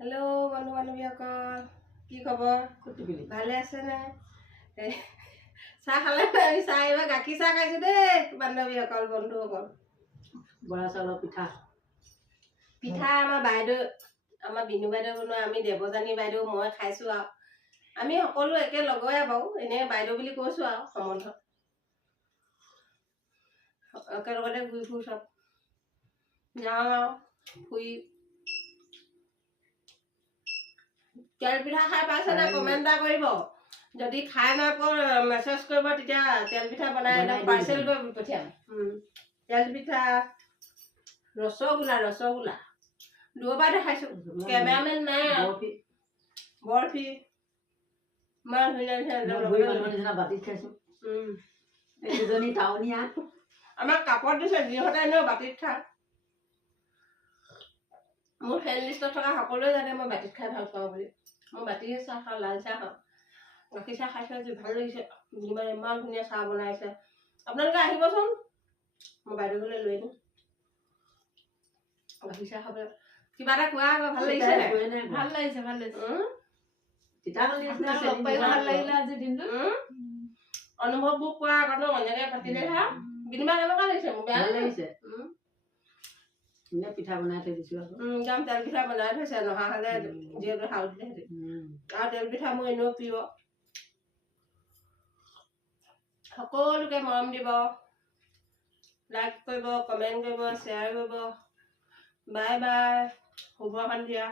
Hello' বন্ধু বান্ধৱীসকল, কি খবৰ? ভালে আছে নে? চাহ খালে নাই? আমি চাহ এইবাৰ গাখীৰ চাহ খাইছো দেই বান্ধৱীসকল, বন্ধুসকল। বৰা চাউলৰ পিঠা আমাৰ বাইদেউ, আমাৰ বিনু বাইদেউ বনোৱা, আমি দেৱজানী বাইদেউ মই খাইছো আৰু আমি সকলো একে লগৰে বাৰু, এনে বাইদেউ বুলি কৈছো আৰু সম্বন্ধ একেলগতে ঘূৰি ফুৰো, চব যাওঁ আৰু ফুৰি। তেল পিঠা খাই পাইছে নে? কমেণ্ট এটা কৰিব। যদি খাই নাপায় মেছেজ কৰিব, তেতিয়া তেল পিঠা বনাই পাৰ্চেল কৰি পঠিয়াম। তেল পিঠা, ৰসগোল্লা দুবাৰ দেখাইছো, কেমেৰামেন নাই। বৰফি ইমান ধুনীয়া বাতিত খাইছো। টাউনীয়া আমাক কাপত দিছে, যিহঁতে এনেও বাতিত খায়। মোৰ ফ্ৰেণ্ড লিষ্টত থকা সকলোৱে জানে মই বাতিত খাই ভাল পাওঁ বুলি। মই বাতিয়ে চাহ খাওঁ, লাল চাহ খাওঁ, গাখীৰ চাহ খাইছো আজি ভাল লাগিছে। ইমান ধুনীয়া চাহ বনাইছে। আপোনালোকে আহিবচোন, মই বাইদেউ ঘৰলৈ লৈ আহিম গাখীৰ চাহ খাবলৈ। কিবা এটা কোৱা আকৌ, ভাল লাগিছে নাই? ভাল লাগিছে, ভাল লাগিছে। অনুভৱবোৰ কোৱা আকৌ, এনেকে পাতিলে হা বিনিময় কেনেকুৱা লাগিছে? মোৰ বেয়া লাগিছে। পিঠা বনাই থৈ দিছো আকৌ। একদম তেল পিঠা বনাই থৈছে, নহা হলে যিহেতু খাওঁ দিলে। আৰু তেল পিঠা মোৰ এনেও প্ৰিয়। সকলোকে মৰম দিব, লাইক কৰিব, কমেণ্ট কৰিব, শ্বেয়াৰ কৰিব। বাই বাই, শুভ সন্ধিয়া।